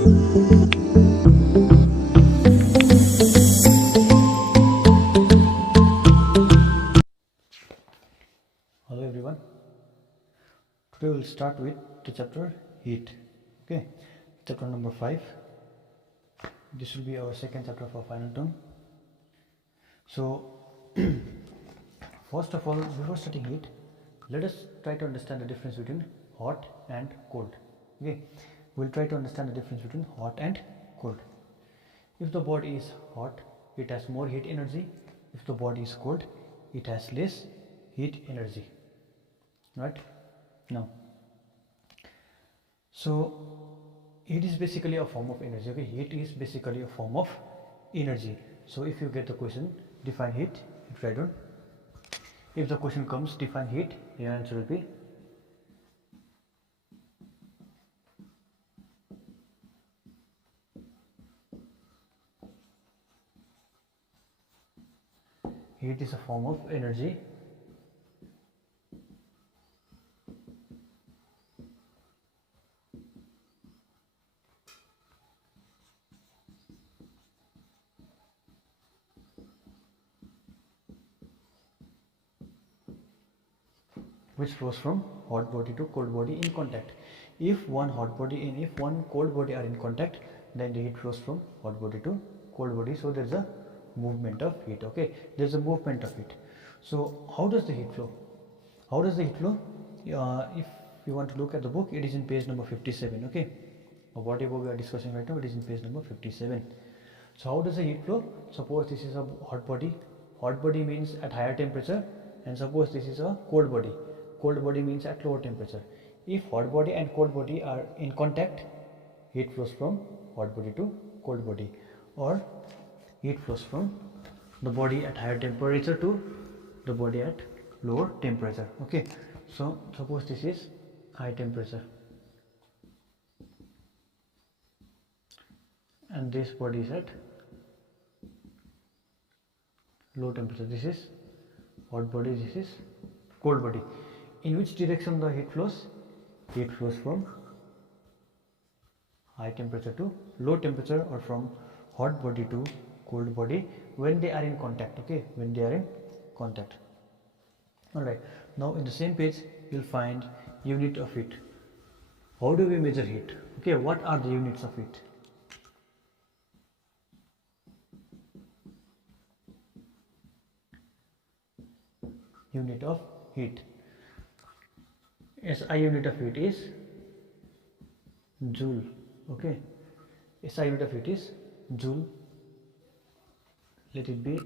Hello everyone. Today we'll start with the chapter heat. Okay, chapter number 5. This will be our second chapter for final term. So first of all, before starting heat, let us try to understand the difference between hot and cold. Okay, we'll try to understand the difference between hot and cold. If the body is hot, it has more heat energy. If the body is cold, it has less heat energy. Right now, so heat is basically a form of energy. Okay, heat is basically a form of energy. So if you get the question, define heat, if I don't, if the question comes define heat, the answer will be heat is a form of energy which flows from hot body to cold body in contact. If one hot body and if one cold body are in contact, then the heat flows from hot body to cold body. So there is a movement of heat. Okay, there is a movement of heat. So how does the heat flow? How does the heat flow? If you want to look at the book, it is in page number 57. Okay, whatever we are discussing right now, it is in page number 57. So how does the heat flow? Suppose this is a hot body. Hot body means at higher temperature, and suppose this is a cold body. Cold body means at lower temperature. If hot body and cold body are in contact, heat flows from hot body to cold body, or heat flows from the body at higher temperature to the body at lower temperature. Okay, so suppose this is high temperature and this body is at low temperature. This is hot body, this is cold body. In which direction the heat flows? Heat flows from high temperature to low temperature, or from hot body to cold body when they are in contact. Okay, when they are in contact. Alright, now in the same page you will find unit of heat. How do we measure heat? Okay, what are the units of heat? Unit of heat. SI unit of heat is joule. Okay, SI unit of heat is joule. Let it be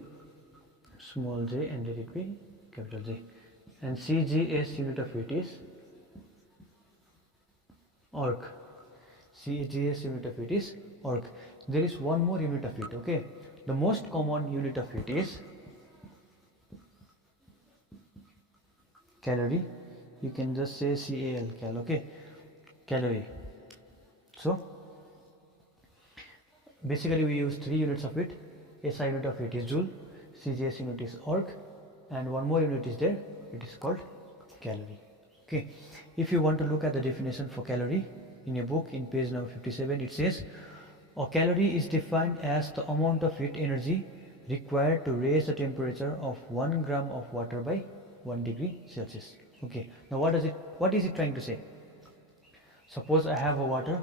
small j and let it be capital J. And CGS unit of heat is arc. CGS unit of heat is arc. There is one more unit of heat. Okay, the most common unit of heat is calorie. You can just say CAL, cal. Okay, calorie. So basically we use three units of heat. SI unit of heat is joule, CGS unit is arc, and one more unit is there, it is called calorie. Okay, if you want to look at the definition for calorie in your book in page number 57, it says a calorie is defined as the amount of heat energy required to raise the temperature of 1 gram of water by 1 degree Celsius. Okay, now what is it trying to say? Suppose I have a water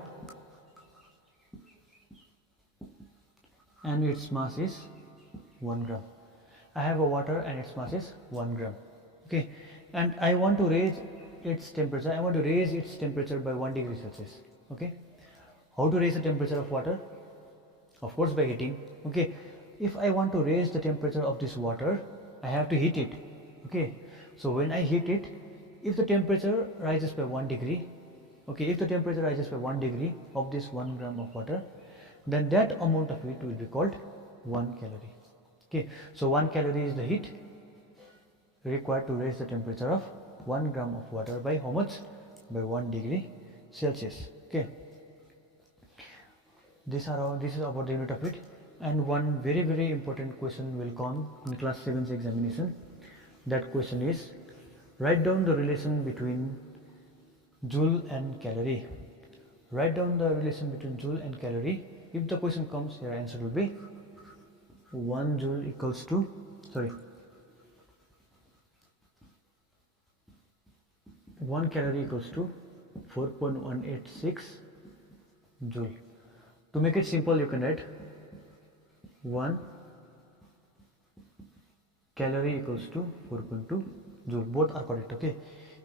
and its mass is 1 gram. I have a water and its mass is 1 gram. Okay, and I want to raise its temperature. I want to raise its temperature by 1 degree Celsius. Okay, how to raise the temperature of water? Of course by heating. Okay, if I want to raise the temperature of this water, I have to heat it. Okay, so when I heat it, if the temperature rises by 1 degree, okay, if the temperature rises by 1 degree of this 1 gram of water, then that amount of heat will be called 1 calorie. Okay, so 1 calorie is the heat required to raise the temperature of 1 gram of water by how much? By 1 degree Celsius. Okay, this is about the unit of heat. And one very important question will come in class 7's examination. That question is, write down the relation between joule and calorie. Write down the relation between joule and calorie. If the question comes, your answer will be 1 joule equals to 1 calorie equals to 4.186 joule. To make it simple, you can write 1 calorie equals to 4.2 joule. Both are correct. Okay,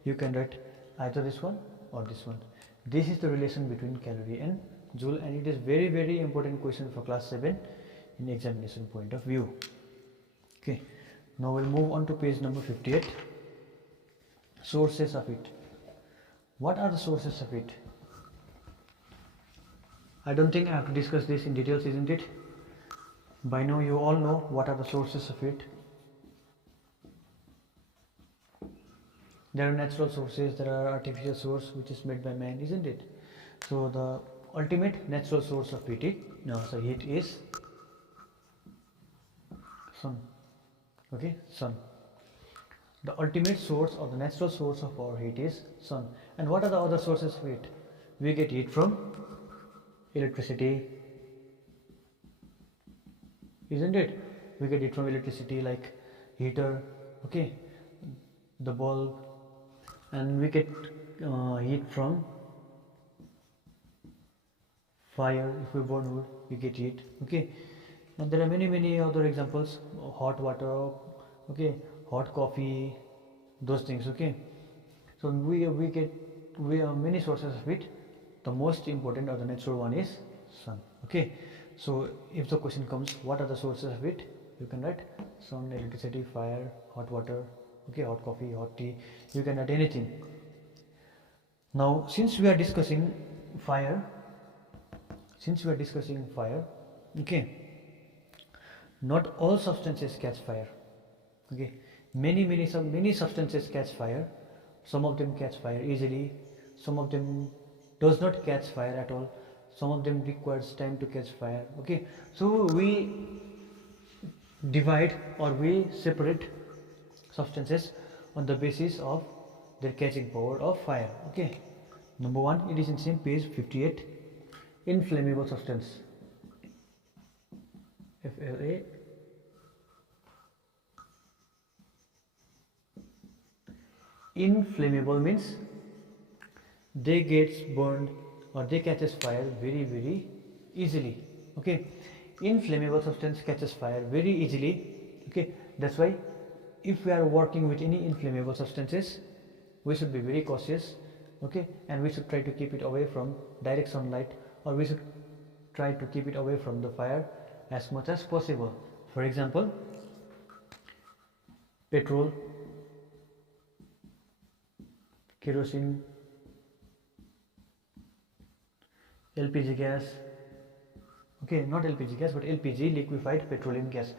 you can write either this one or this one. This is the relation between calorie and joule, and it is very important question for class 7 in examination point of view. Okay, now we'll move on to page number 58. Sources of it. What are the sources of it? I don't think I have to discuss this in details, isn't it? By now you all know what are the sources of it. There are natural sources, there are artificial source which is made by man, isn't it? So the ultimate natural source of heat is sun. Okay, sun. The ultimate source or the natural source of our heat is sun. And what are the other sources of heat? We get heat from electricity, isn't it? We get heat from electricity like heater, okay, the bulb, and we get heat from fire. If we burn wood, we get heat. Okay, and there are many other examples: hot water, okay, hot coffee, those things. Okay, so we have many sources of heat. The most important or the natural one is sun. Okay, so if the question comes, what are the sources of heat? You can write sun, electricity, fire, hot water, okay, hot coffee, hot tea. You can write anything. Now, since we are discussing fire, okay, not all substances catch fire. Okay, many substances catch fire. Some of them catch fire easily, some of them does not catch fire at all, some of them requires time to catch fire. Okay, so we divide or we separate substances on the basis of their catching power of fire. Okay, number one, it is in same page 58. Inflammable substance, FLA. Inflammable means they gets burned or they catches fire very easily. Okay, inflammable substance catches fire very easily. Okay, that's why if we are working with any inflammable substances, we should be very cautious. Okay, and we should try to keep it away from direct sunlight, or we should try to keep it away from the fire as much as possible. For example, petrol, kerosene, LPG gas, okay, not LPG gas but LPG, liquefied petroleum gas.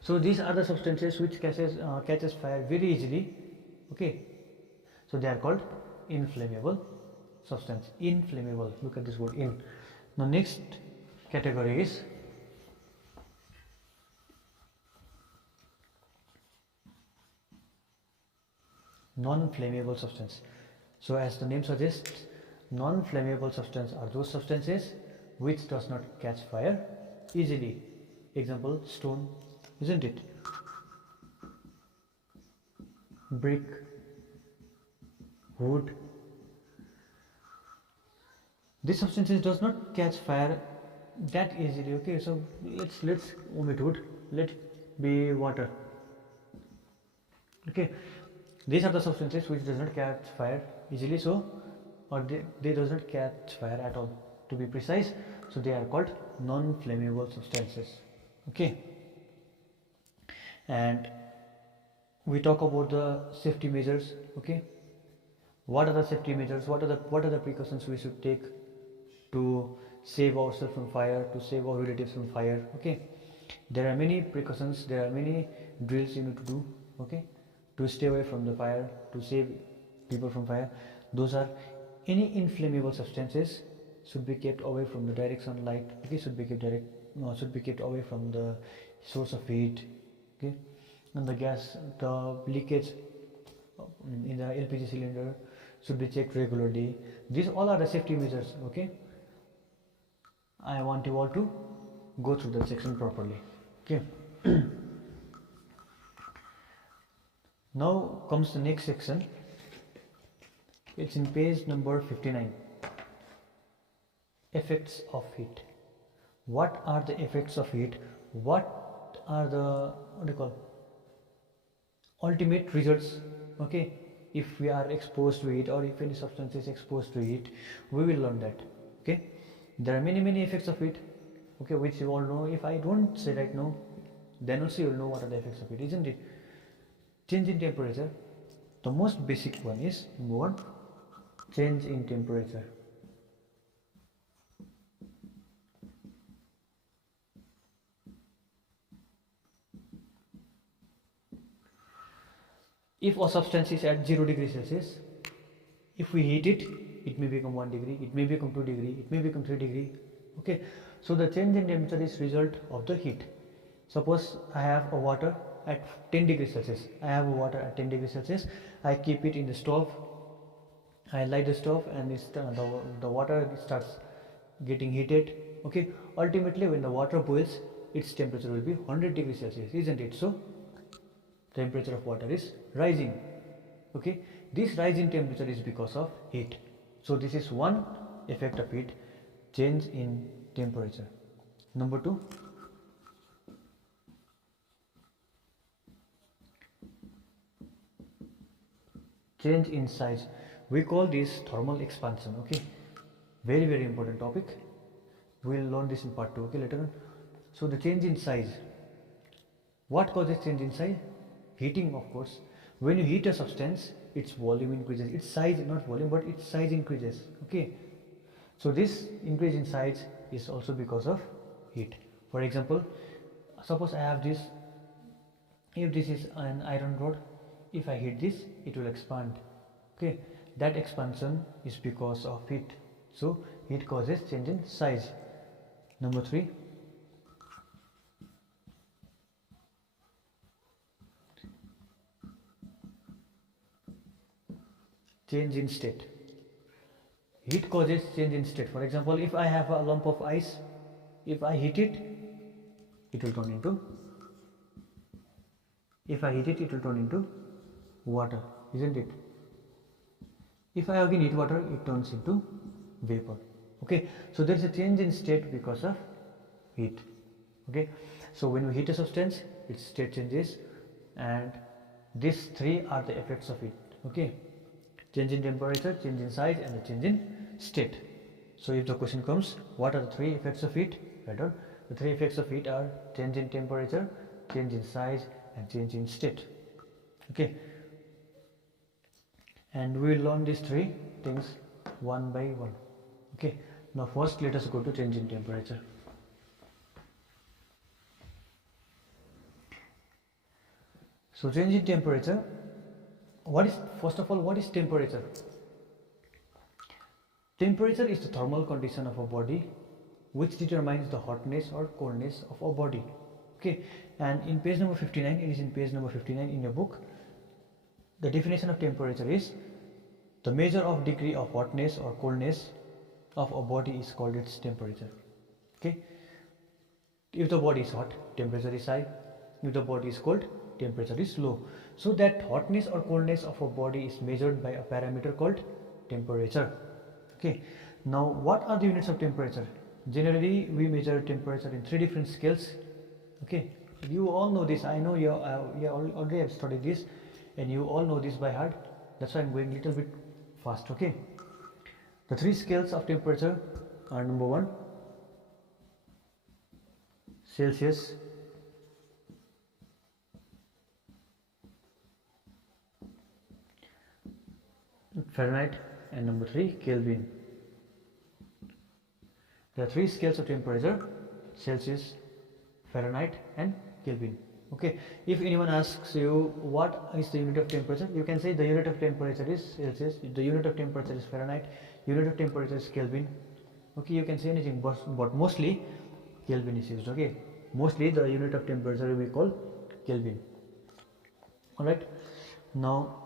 So these are the substances which catches fire very easily. Okay, so they are called inflammable substance. Inflammable, look at this word in. Now next category is non-flammable substance. So as the name suggests, non-flammable substance are those substances which does not catch fire easily. Example, stone, isn't it? Brick, wood. These substances does not catch fire that easily. Okay, so let's omit wood, let be water. Okay, these are the substances which does not catch fire easily, so or they does not catch fire at all, to be precise. So they are called non-flammable substances. Okay, and we talk about the safety measures. Okay, what are the safety measures? What are the precautions we should take to save ourselves from fire, to save our relatives from fire? Okay, there are many precautions, there are many drills you need to do. Okay, to stay away from the fire, to save people from fire. Those are, any inflammable substances should be kept away from the direct sunlight. Okay, should be kept away from the source of heat. Okay, and the gas, the leakage in the LPG cylinder should be checked regularly. These all are the safety measures. Okay, I want you all to go through that section properly. Okay. Now comes the next section. It's in page number 59. Effects of heat. What are the effects of heat? What are the ultimate results? Okay, if we are exposed to it, or if any substance is exposed to it, we will learn that. Okay, there are many effects of it. Okay, which you all know. If I don't say right now, then also you will know what are the effects of it, isn't it? Change in temperature. The most basic one is number one, change in temperature. If a substance is at 0 degree Celsius, if we heat it, it may become 1 degree, it may become 2 degree, it may become 3 degree. Okay, so the change in temperature is result of the heat. Suppose I have a water at 10 degrees Celsius. I have a water at 10 degrees Celsius. I keep it in the stove. I light the stove, and the water starts getting heated. Okay, ultimately when the water boils, its temperature will be 100 degrees Celsius, isn't it? So temperature of water is rising. Okay, this rise in temperature is because of heat. So this is one effect of heat, change in temperature. Number two, change in size. We call this thermal expansion. Okay, very important topic. We will learn this in part 2. Okay, later on. So the change in size. What causes change in size? Heating, of course. When you heat a substance, its volume increases, its size, not volume, but its size increases. Okay, so this increase in size is also because of heat. For example, suppose I have this. If this is an iron rod, if I heat this, it will expand. Okay, that expansion is because of heat. So heat causes change in size. Number three, change in state. Heat causes change in state. For example, if I have a lump of ice, if I heat it, it will turn into water, isn't it? If I again heat water, it turns into vapor. Okay, so there is a change in state because of heat. Okay, so when we heat a substance, its state changes, and these three are the effects of heat. Okay, change in temperature, change in size, and the change in state. So if the question comes, what are the three effects of heat? Better, the three effects of heat are change in temperature, change in size, and change in state. Okay, and we will learn these three things one by one. Okay, now first let us go to change in temperature. So change in temperature, first of all, what is temperature? Temperature is the thermal condition of a body which determines the hotness or coldness of a body. Okay, and in page number 59, it is in page number 59 in your book, the definition of temperature is the measure of degree of hotness or coldness of a body is called its temperature. Okay, if the body is hot, temperature is high. If the body is cold, temperature is low. So that hotness or coldness of a body is measured by a parameter called temperature. Okay, now what are the units of temperature? Generally we measure temperature in three different scales. Okay, you all know this. I know you already have studied this, and you all know this by heart. That's why I'm going a little bit fast. Okay, the three scales of temperature are: number one, Celsius, Fahrenheit, and number three, Kelvin. There are three scales of temperature: Celsius, Fahrenheit, and Kelvin. Okay, if anyone asks you what is the unit of temperature, you can say the unit of temperature is Celsius, the unit of temperature is Fahrenheit, unit of temperature is Kelvin. Okay, you can say anything, but mostly Kelvin is used. Okay, mostly the unit of temperature we call Kelvin. Alright, now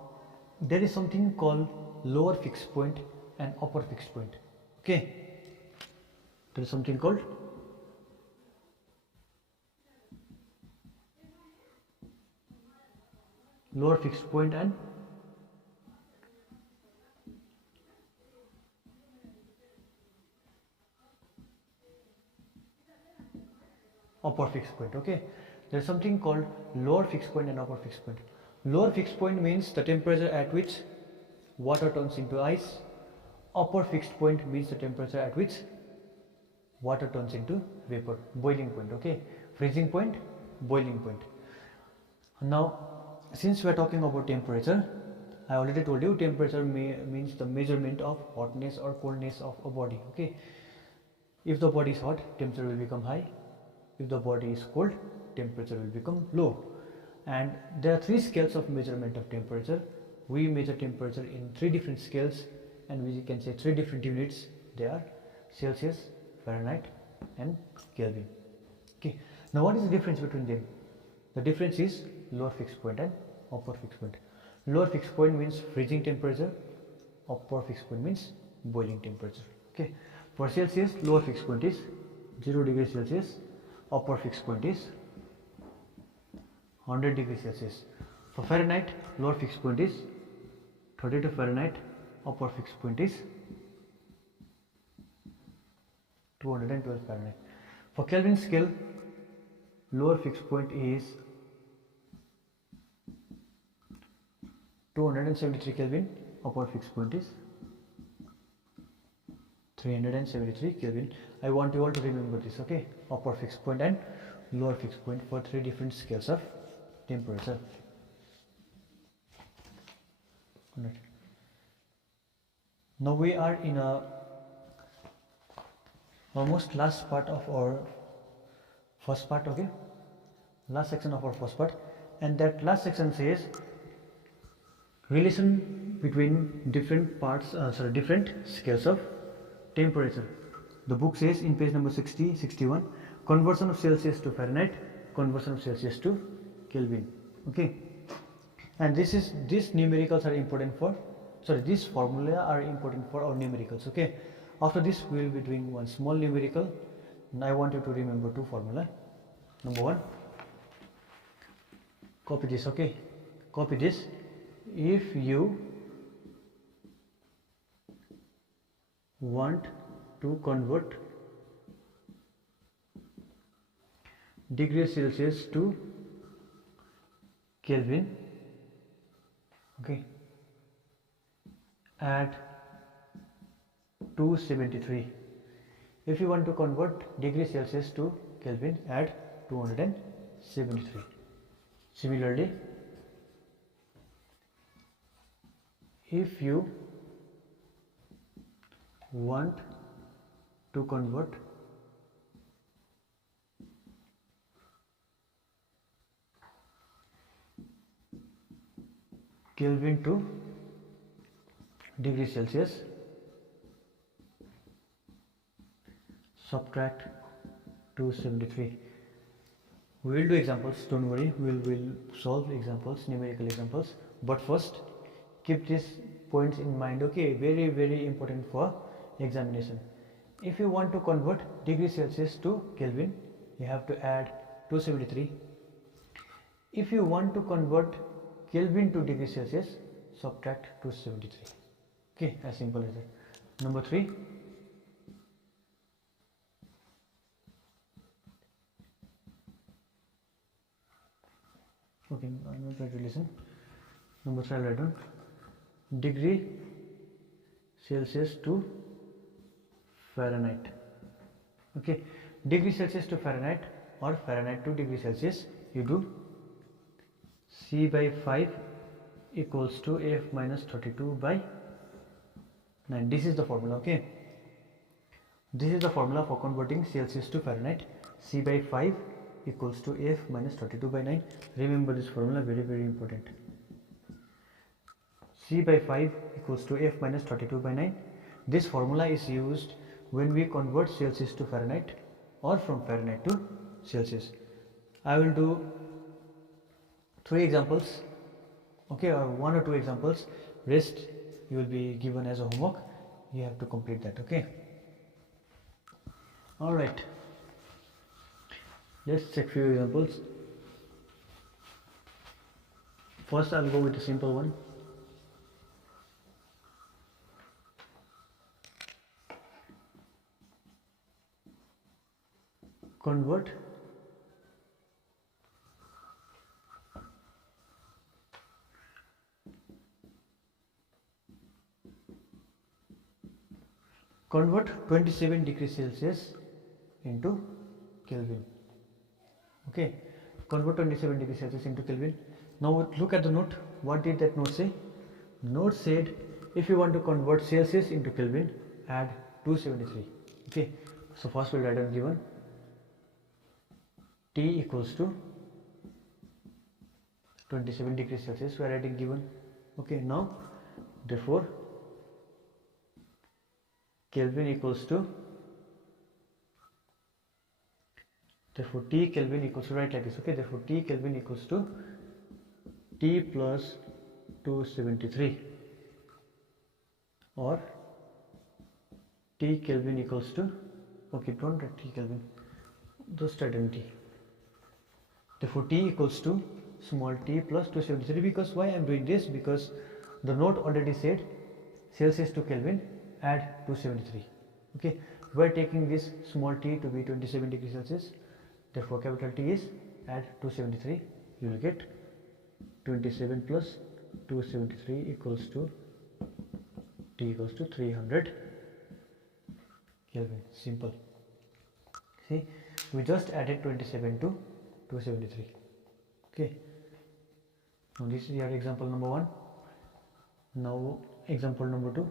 there is something called lower fixed point and upper fixed point. Okay, there is something called lower fixed point and upper fixed point. Okay, there is something called lower fixed point and upper fixed point. Lower fixed point means the temperature at which water turns into ice. Upper fixed point means the temperature at which water turns into vapor. Boiling point. Okay, freezing point, boiling point. Now since we are talking about temperature, I already told you temperature means the measurement of hotness or coldness of a body. Okay, if the body is hot, temperature will become high. If the body is cold, temperature will become low. And there are three scales of measurement of temperature. We measure temperature in three different scales, and we can say three different units. They are Celsius, Fahrenheit and Kelvin. Okay, now what is the difference between them? The difference is lower fixed point and upper fixed point. Lower fixed point means freezing temperature, upper fixed point means boiling temperature. Okay, for Celsius, lower fixed point is 0 degrees Celsius, upper fixed point is 100 degrees Celsius. For Fahrenheit, lower fixed point is 32 Fahrenheit, upper fixed point is 212 Fahrenheit. For Kelvin scale, lower fixed point is 273 Kelvin, upper fixed point is 373 Kelvin. I want you all to remember this. Okay, upper fixed point and lower fixed point for three different scales of temperature. Right. Now we are in a almost last part of our first part. Okay, last section of our first part, and that last section says relation between different parts, different scales of temperature. The book says in page number 60, 61, conversion of Celsius to Fahrenheit, conversion of Celsius to Kelvin. Okay, and these numericals are important for, these formula are important for our numericals. Okay, after this we will be doing one small numerical, and I want you to remember two formula. Number one, copy this. Okay, copy this. If you want to convert degree Celsius to Kelvin, okay, add 273. If you want to convert degree Celsius to Kelvin, add 273. Similarly, if you want to convert Kelvin to degree Celsius, subtract 273. We will do examples, don't worry, we will solve examples, numerical examples, but first keep these points in mind. Okay, very, very important for examination. If you want to convert degree Celsius to Kelvin, you have to add 273. If you want to convert Kelvin to degree Celsius, subtract 273. Okay, as simple as that. Number 3, okay, I'm not trying to listen. Number 3, I'll write down degree Celsius to Fahrenheit. Okay, degree Celsius to Fahrenheit or Fahrenheit to degree Celsius, you do C by 5 equals to F minus 32 by 9. This is the formula. Okay, this is the formula for converting Celsius to Fahrenheit. C by 5 equals to F minus 32 by 9. Remember this formula, very, very important. C by 5 equals to F minus 32 by 9. This formula is used when we convert Celsius to Fahrenheit or from Fahrenheit to Celsius. I will do 3 examples, okay, or 1 or 2 examples. Rest you will be given as a homework. You have to complete that. Okay. Alright, let's check few examples. First I'll go with a simple one. Convert convert 27 degrees Celsius into Kelvin. Okay, convert 27 degrees Celsius into Kelvin. Now look at the note. What did that note say? The note said if you want to convert Celsius into Kelvin, add 273. Okay, so first we'll write down given T equals to 27 degrees Celsius. We are writing given. Okay, now therefore Kelvin equals to, therefore T Kelvin equals to, write like this. Okay, therefore T Kelvin equals to T plus 273, or T Kelvin equals to, okay, don't write T Kelvin, just write in T. Therefore T equals to small t plus 273. Because why I am doing this? Because the note already said Celsius to Kelvin add 273. Okay, we are taking this small t to be 27 degrees Celsius. Therefore capital T is add 273. You will get 27 plus 273 equals to T equals to 300 Kelvin. Simple. See, we just added 27 to 273. Okay, now this is your example number 1. Now example number 2.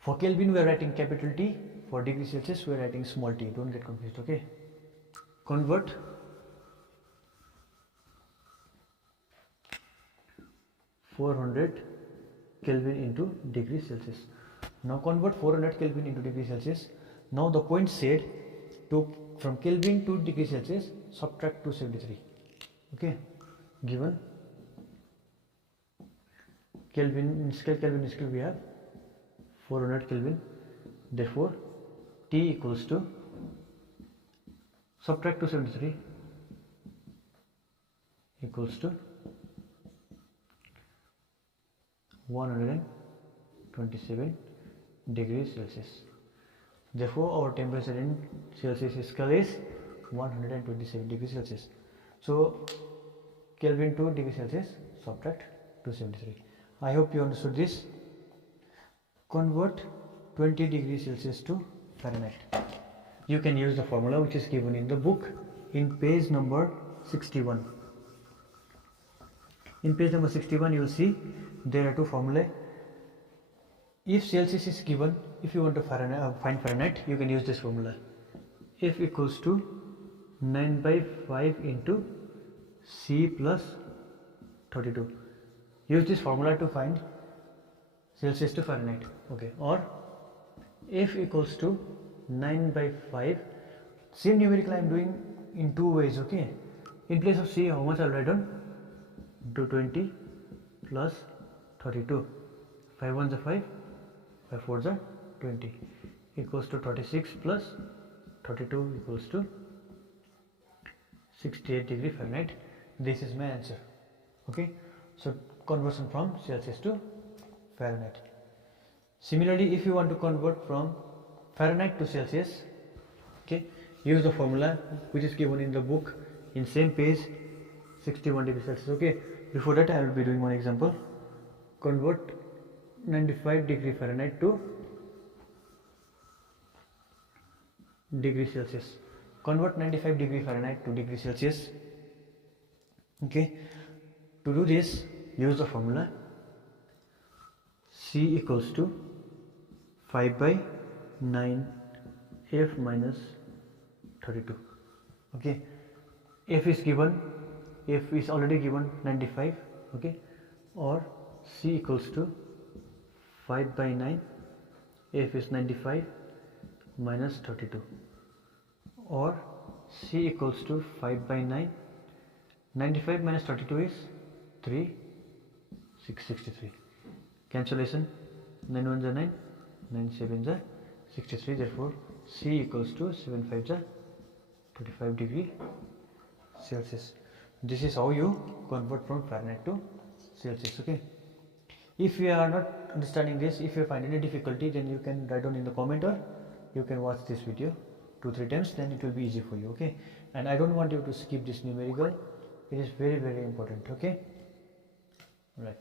For Kelvin we are writing capital T, for degree Celsius we are writing small t, don't get confused. Okay, convert (400) Kelvin into degree Celsius. Now convert 400 Kelvin into degree Celsius. Now the point said to from Kelvin to degree Celsius subtract 273. Okay, given Kelvin scale we have 400 Kelvin. Therefore T equals to, subtract 273 equals to 127 degrees Celsius. Therefore our temperature in Celsius scale is 127 degrees Celsius. So Kelvin to degree Celsius subtract 273. I hope you understood this. Convert 20 degrees Celsius to Fahrenheit. You can use the formula which is given in the book in page number 61. In page number 61 you will see there are two formulae. If Celsius is given, if you want to find Fahrenheit, you can use this formula. F equals to 9 by 5 into C plus 32. Use this formula to find Celsius to Fahrenheit. Okay, or F equals to 9 by 5. Same numerical I am doing in two ways. Okay, in place of C, how much I will write down? 220 plus 32. 5 1s are 5, 5 4s are 20, equals to 36 plus 32 equals to 68 degree Fahrenheit. This is my answer. Okay, so conversion from Celsius to Fahrenheit. Similarly, if you want to convert from Fahrenheit to Celsius, okay, use the formula which is given in the book in same page 61 degrees Celsius. Okay, before that I will be doing one example. Convert 95 degree Fahrenheit to degree Celsius. Convert 95 degree Fahrenheit to degree Celsius. Okay, to do this use the formula C equals to 5 by 9 F minus 32. Okay, F is given, F is already given 95. Okay, or C equals to 5 by 9, F is 95 minus 32, or C equals to 5 by 9, 95 minus 32 is 3, 663. Cancellation. 9 1s are 9, 9 7s are 63. Therefore C equals to 7 5s are 35 degree Celsius. This is how you convert from Fahrenheit to Celsius. Okay. If you are not understanding this, if you find any difficulty, then you can write down in the comment, or you can watch this video 2-3 times, then it will be easy for you. Okay. And I don't want you to skip this numerical. It is very important. Okay. Right.